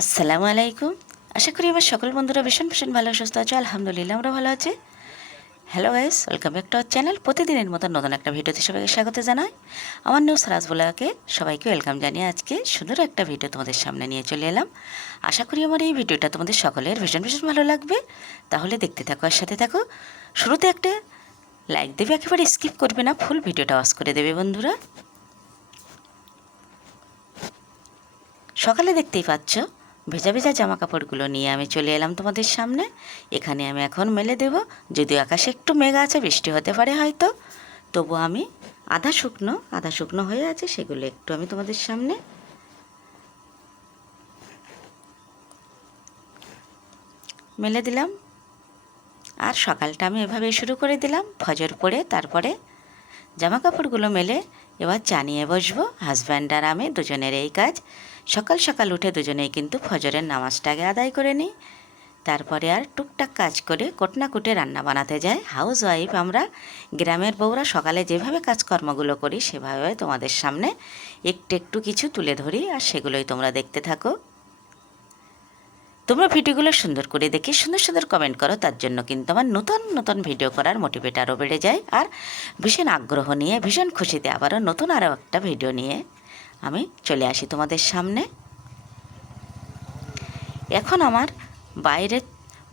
আসসালামু আলাইকুম। আশা করি আমার সকল বন্ধুরা ভীষণ ভীষণ ভালো, সুস্থ আছে, আলহামদুলিল্লাহ আমরা ভালো আছি। Hello guys welcome back to our channel প্রতিদিনের মতো নতুন একটা ভিডিওতে সবাইকে স্বাগত জানাই। আমার নিউজ রাজবোলাকে সবাইকে ওয়েলকাম জানিয়ে আজকে সুন্দর একটা ভিডিও তোমাদের সামনে নিয়ে চলে এলাম। আশা করি আমার এই ভিডিওটা তোমাদের সকলের ভীষণ ভীষণ ভালো লাগবে। তাহলে দেখতে থাকো আর সাথে থাকো। শুরুতে একটা লাইক দেবে, একেবারে স্কিপ করবে না ফুল ভিডিওটা ওয়াশ করে দেবে বন্ধুরা। সকালে দেখতেই পাচ্ছ ভেজা ভেজা জামা কাপড়গুলো নিয়ে আমি চলে এলাম তোমাদের সামনে। এখানে আমি এখন মেলে দেব, যদিও আকাশে একটু মেঘ আছে, বৃষ্টি হতে পারে হয়তো। তবু আমি আধা শুকনো আধা শুকনো হয়ে আছে, সেগুলো একটু আমি তোমাদের সামনে। মেলে দিলাম। আর সকালটা আমি এভাবে শুরু করে দিলাম, ফজর পড়ে তারপরে জামা কাপড়গুলো মেলে এবার জানিয়ে বসবো হাজব্যান্ড আর আমি দুজনের এই কাজ। সকাল সকাল উঠে দুজনেই কিন্তু ফজরের নামাজটাকে আদায় করে নিই। তারপরে আর টুকটাক কাজ করে কোটনা কুটে রান্না বানাতে যায় হাউস ওয়াইফ আমরা, গ্রামের বউরা সকালে যেভাবে কাজকর্মগুলো করি, সেভাবে তোমাদের সামনে একটু একটু কিছু তুলে ধরি, আর সেগুলোই তোমরা দেখতে থাকো। তোমরা ভিডিওগুলো সুন্দর করে দেখে সুন্দর সুন্দর কমেন্ট করো, তার জন্য কিন্তু আমার নতুন নতুন ভিডিও করার মোটিভেট আরও বেড়ে যায়। আর ভীষণ আগ্রহ নিয়ে, ভীষণ খুশিতে আবারও নতুন আরও একটা ভিডিও নিয়ে আমি চলে আসি তোমাদের সামনে। এখন আমার বাইরের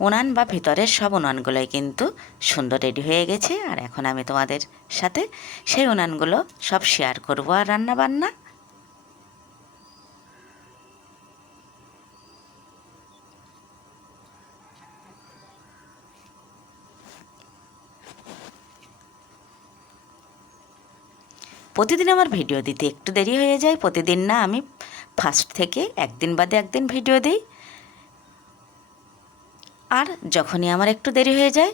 উনান বা ভিতরের সব উনানগুলোই কিন্তু সুন্দর রেডি হয়ে গেছে। আর এখন আমি তোমাদের সাথে সেই উনানগুলো সব শেয়ার করব আর রান্না বান্না প্রতিদিন আমার ভিডিও দিতে একটু দেরি হয়ে যায়, প্রতিদিন না আমি ফার্স্ট থেকে একদিন বাদে একদিন ভিডিও দিই। আর যখনই আমার একটু দেরি হয়ে যায়,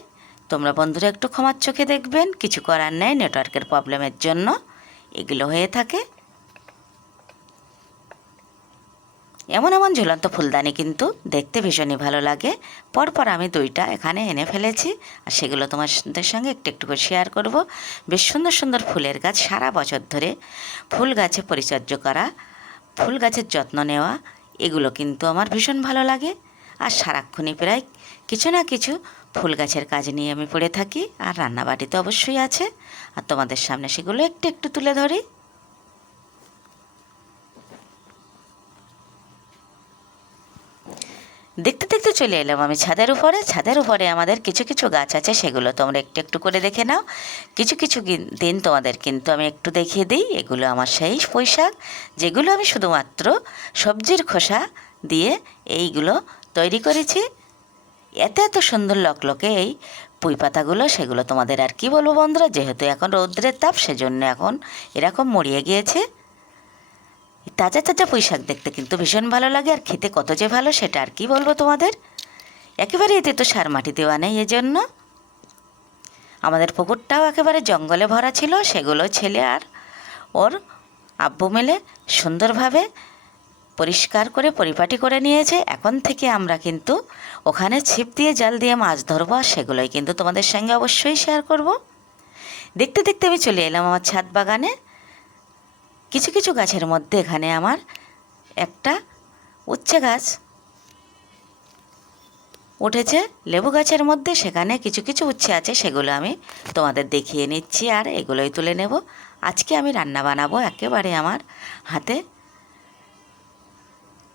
তোমরা বন্ধুরা একটু ক্ষমার চোখে দেখবেন, কিছু করার নেই নেটওয়ার্কের প্রবলেমের জন্য এগুলো হয়ে থাকে। এমন এমন ঝুলন্ত ফুলদানি কিন্তু দেখতে ভীষণই ভালো লাগে। পরপর আমি দুইটা এখানে এনে ফেলেছি আর সেগুলো তোমাদের সঙ্গে একটু একটু করে শেয়ার করব। বেশ সুন্দর সুন্দর ফুলের গাছ সারা বছর ধরে ফুল গাছে পরিচর্যা করা, ফুল গাছের যত্ন নেওয়া, এগুলো কিন্তু আমার ভীষণ ভালো লাগে। আর সারাক্ষণই প্রায় কিছু না কিছু ফুল গাছের কাজ নিয়ে আমি পড়ে থাকি আর রান্নাবাড়ি তো অবশ্যই আছে। আর তোমাদের সামনে সেগুলো একটু একটু তুলে ধরি। দেখতে দেখতে চলে এলাম আমি ছাদের উপরে। ছাদের উপরে আমাদের কিছু কিছু গাছ আছে, সেগুলো তোমরা একটু একটু করে দেখে নাও। কিছু কিছু দিন তোমাদের কিন্তু আমি একটু দেখিয়ে দিই। এগুলো আমার সেই পোশাক যেগুলো আমি শুধুমাত্র সবজির খোসা দিয়ে এইগুলো তৈরি করেছি। এত এত সুন্দর লকলকে এই পুঁই পাতাগুলো, সেগুলো তোমাদের আর কি বলব বন্ধুরা? যেহেতু এখন রৌদ্রের তাপ, সেজন্য এখন এরকম মরিয়ে গিয়েছে। তাজা তাজা পুঁই শাক দেখতে কিন্তু ভীষণ ভালো লাগে, আর খেতে কত যে ভালো সেটা আর কি বলব তোমাদের? একেবারে এতে তো সার মাটি দেওয়া নেই এজন্য। আমাদের পুকুরটাও একেবারে জঙ্গলে ভরা ছিল, সেগুলো ছেলে আর ওর আব্বু মেলে সুন্দরভাবে পরিষ্কার করে পরিপাটি করে নিয়েছে। এখন থেকে আমরা কিন্তু ওখানে ছিপ দিয়ে জাল দিয়ে মাছ ধরবো, আর সেগুলোই কিন্তু তোমাদের সঙ্গে অবশ্যই শেয়ার করব। দেখতে দেখতে আমি চলে এলাম আমার ছাদ বাগানে। কিছু কিছু গাছের মধ্যে এখানে আমার একটা উচ্ছে গাছ উঠেছে। লেবু গাছের মধ্যে সেখানে কিছু কিছু উচ্ছে আছে, সেগুলো আমি তোমাদের দেখিয়ে নিচ্ছি আর এগুলোই তুলে নেব। আজকে আমি রান্না বানাবো একেবারে আমার হাতে।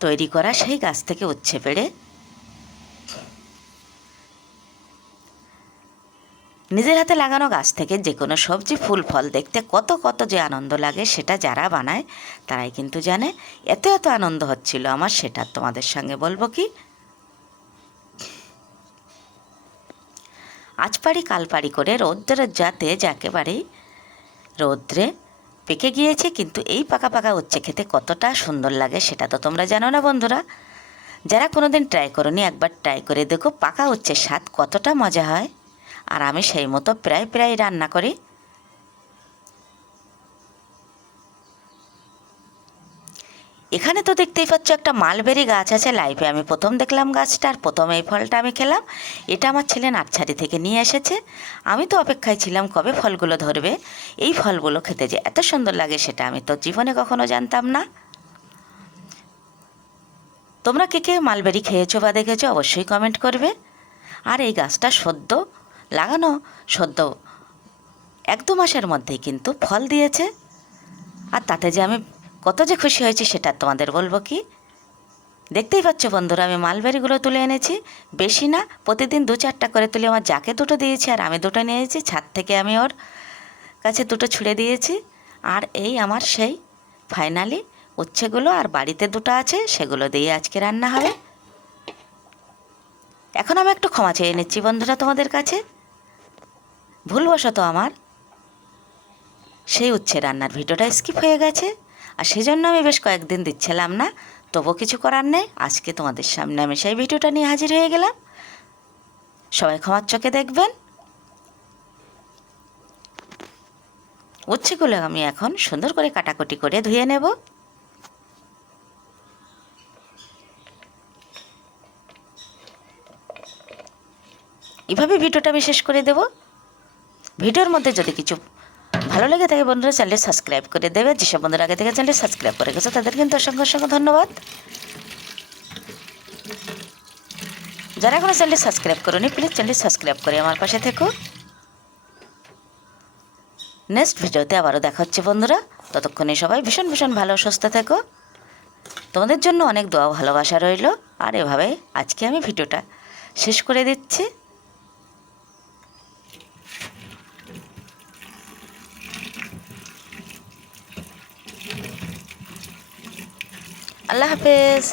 তৈরি করা সেই গাছ থেকে উচ্ছে পেড়ে নিজের হাতে লাগানো গাছ থেকে যে কোনো সবজি, ফুল, ফল দেখতে কত কত যে আনন্দ লাগে সেটা যারা বানায়, তারাই কিন্তু জানে। এত এত আনন্দ হচ্ছিল আমার, সেটা তোমাদের সঙ্গে বলব কি? আজ পারি, কাল পারি করে রৌদ্রের যাতে যাকেবারেই রৌদ্রে পেকে গিয়েছে, কিন্তু এই পাকা পাকা উচ্ছে খেতে কতটা সুন্দর লাগে সেটা তো তোমরা জানো না বন্ধুরা। যারা কোনোদিন ট্রাই করনি, একবার ট্রাই করে দেখো, পাকা উচ্ছের স্বাদ কতটা মজা হয়। আর আমি সেই মতো প্রায় প্রায় রান্না করি। এখানে তো দেখতেই পাচ্ছ একটা মালবেরি গাছ আছে লাইফে। আমি প্রথম দেখলাম গাছটা আর প্রথম এই ফলটা আমি খেলাম। এটা আমার ছেলে নার্সারি থেকে নিয়ে এসেছে। আমি তো অপেক্ষায় ছিলাম কবে ফলগুলো ধরবে। এই ফলগুলো খেতে যে এত সুন্দর লাগে সেটা আমি তো জীবনে কখনো জানতাম না। তোমরা কে কে মালবেরি খেয়েছো বা দেখেছ অবশ্যই কমেন্ট করবে। আর এই গাছটা সদ্য লাগানো, সদ্য এক দু মাসের মধ্যেই কিন্তু ফল দিয়েছে। আর তাতে যে আমি কত যে খুশি হয়েছি সেটা তোমাদের বলব কি? দেখতেই পাচ্ছ বন্ধুরা, আমি মালবেরিগুলো তুলে এনেছি। বেশি না, প্রতিদিন দু চারটা করে তুলে আমার যাকে দুটো দিয়েছি আর আমি দুটো নিয়েছি, ছাদ থেকে আমি ওর কাছে দুটো ছুঁড়ে দিয়েছি। আর এই আমার সেই ফাইনালি উচ্ছেগুলো আর বাড়িতে দুটো আছে, সেগুলো দিয়ে আজকে রান্না হবে। এখন আমি একটু ক্ষমা চেয়ে নিচ্ছি বন্ধুরা তোমাদের কাছে। ভুলবশত আমার সেই উচ্ছে রান্নার ভিডিওটা স্কিপ হয়ে গেছে। আর সেই জন্য আমি বেশ কয়েকদিন দিচ্ছিলাম না। তবুও কিছু করার নেই। আজকে তোমাদের সামনে আমি সেই ভিডিওটা নিয়ে হাজির হয়ে গেলাম। সবাই ক্ষমার চোখে দেখবেন। উচ্ছেগুলো আমি এখন সুন্দর করে কাটাকুটি করে ধুয়ে নেব। এভাবে ভিডিওটা আমি শেষ করে দেব। ভিডিওর মধ্যে যদি কিছু ভালো লেগে থাকে বন্ধুরা চ্যানেলটি সাবস্ক্রাইব করে দেবে। যেসব বন্ধুরা আগে থেকে চ্যানেলটি সাবস্ক্রাইব করে গেছে তাদের কিন্তু অসংখ্য অসংখ্য ধন্যবাদ। যারা এখনও চ্যানেলটি সাবস্ক্রাইব করোনি প্লিজ চ্যানেলটি সাবস্ক্রাইব করে আমার পাশে থেকো। নেক্সট ভিডিওতে আবারও দেখা হচ্ছে বন্ধুরা। ততক্ষণে সবাই ভীষণ ভীষণ ভালো, সুস্থ থেকো। তোমাদের জন্য অনেক দোয়া ভালোবাসা রইল। আর এভাবে আজকে আমি ভিডিওটা শেষ করে দিচ্ছি। আল্লাহ হাফেজ।